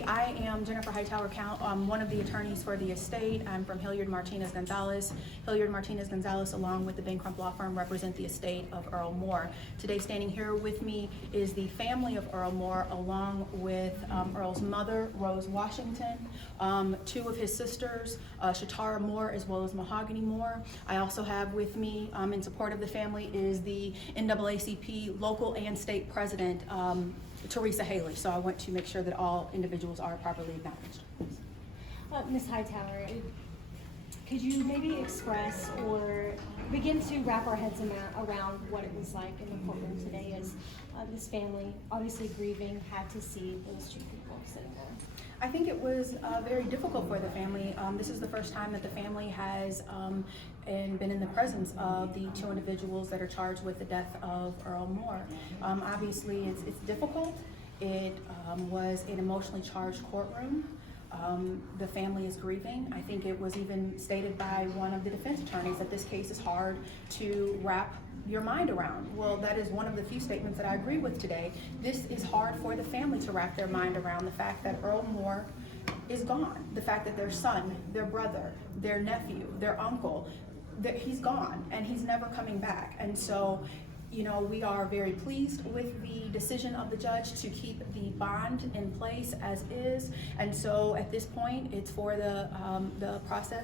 I am Jennifer Hightower, one of the attorneys for the estate. I'm from Hilliard Martinez Gonzalez. Hilliard Martinez Gonzalez, along with the Ben Crump Law Firm, represent the estate of Earl Moore. Today, standing here with me is the family of Earl Moore, along with Earl's mother, Rose Washington, two of his sisters, Shatara Moore, as well as Mahogany Moore. I also have with me, in support of the family, is the NAACP local and state president, Teresa Haley. So I want to make sure that all individuals are properly acknowledged. Ms. Hightower, could you maybe express or begin to wrap our heads around what it was like in the courtroom today as this family, obviously grieving, had to see those two people sitting there? I think it was very difficult for the family. This is the first time that the family has and been in the presence of the two individuals that are charged with the death of Earl Moore. Obviously, it's difficult. It was an emotionally charged courtroom. The family is grieving. I think it was even stated by one of the defense attorneys that this case is hard to wrap your mind around. Well, that is one of the few statements that I agree with today. This is hard for the family to wrap their mind around, the fact that Earl Moore is gone, the fact that their son, their brother, their nephew, their uncle, that he's gone and he's never coming back. And so, you know, we are very pleased with the decision of the judge to keep the bond in place as is. And so at this point, it's for the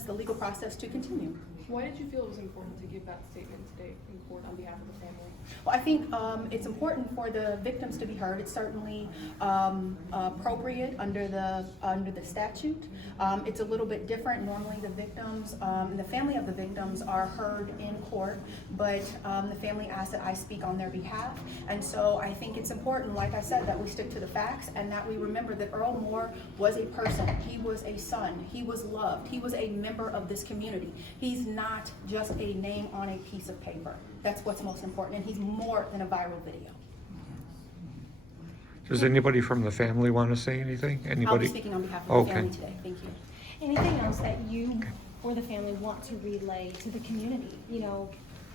legal process to continue. Why did you feel it was important to give that statement today in court on behalf of the family? Well, I think it's important for the victims to be heard. It's certainly appropriate under the statute. It's a little bit different. Normally the victims, the family of the victims are heard in court, but the family asks that I speak on their behalf. And so I think it's important, like I said, that we stick to the facts and that we remember that Earl Moore was a person. He was a son. He was loved. He was a member of this community. He's not just a name on a piece of paper. That's what's most important, and he's more than a viral video. Does anybody from the family want to say anything? Anybody? I'll be speaking on behalf of the family today. Thank you. Anything else that you or the family want to relay to the community? You know,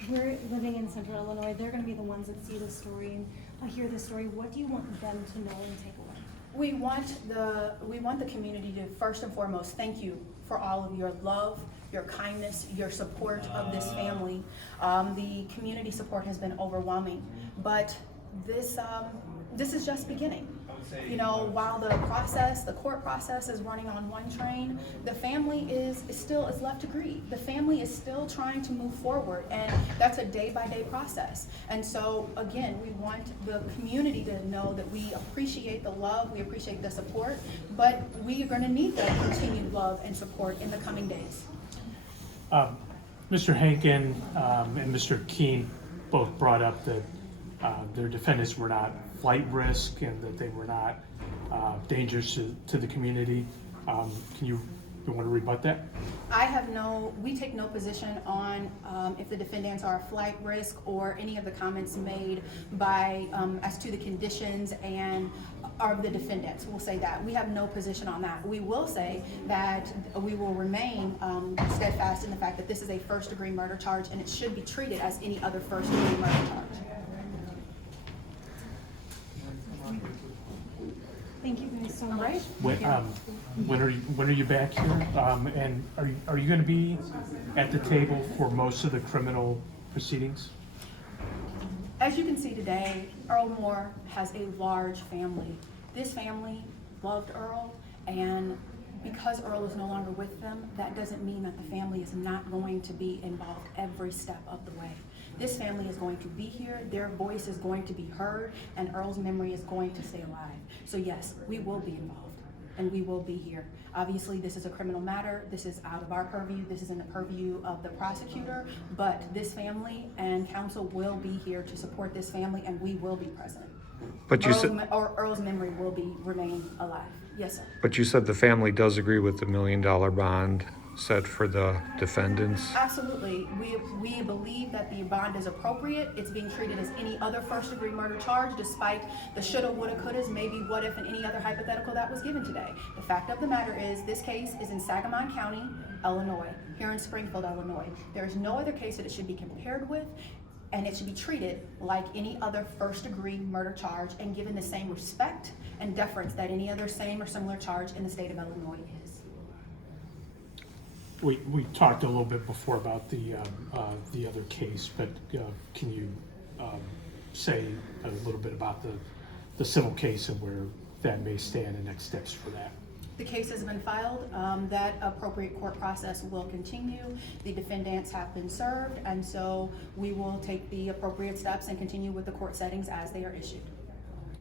we're living in Central Illinois. They're going to be the ones that see this story and hear this story. What do you want them to know and take away? We want the community to first and foremost thank you for all of your love, your kindness, your support of this family. The community support has been overwhelming, but this is just beginning. You know, while the court process is running on one train, the family is left to grieve. The family is still trying to move forward, and that's a day-by-day process. And so, again, we want the community to know that we appreciate the love, we appreciate the support, but we are going to need that continued love and support in the coming days. Mr. Hankin and Mr. Keene both brought up that their defendants were not flight risk and that they were not dangerous to the community. You want to rebut that? We take no position on if the defendants are a flight risk or any of the comments made by as to the conditions and of the defendants. We'll say that. We have no position on that. We will say that we will remain steadfast in the fact that this is a first-degree murder charge and it should be treated as any other first-degree murder charge. Thank you guys so much. All right. When are you back here? And are you going to be at the table for most of the criminal proceedings? As you can see today, Earl Moore has a large family. This family loved Earl, and because Earl is no longer with them, that doesn't mean that the family is not going to be involved every step of the way. This family is going to be here, their voice is going to be heard, and Earl's memory is going to stay alive. So yes, we will be involved, and we will be here. Obviously, this is a criminal matter. This is out of our purview. This is in the purview of the prosecutor, but this family and counsel will be here to support this family, and we will be present. But Earl's memory will remain alive. Yes, sir. But you said the family does agree with the $1 million bond set for the defendants? Absolutely. We believe that the bond is appropriate. It's being treated as any other first-degree murder charge, despite the shoulda, woulda, couldas, maybe, what if, and any other hypothetical that was given today. The fact of the matter is, this case is in Sangamon County, Illinois, here in Springfield, Illinois. There is no other case that it should be compared with. and it should be treated like any other first-degree murder charge and given the same respect and deference that any other same or similar charge in the state of Illinois is. We talked a little bit before about the other case, but can you say a little bit about the civil case and where that may stand and next steps for that? The case has been filed. That appropriate court process will continue. The defendants have been served, and so we will take the appropriate steps and continue with the court settings as they are issued.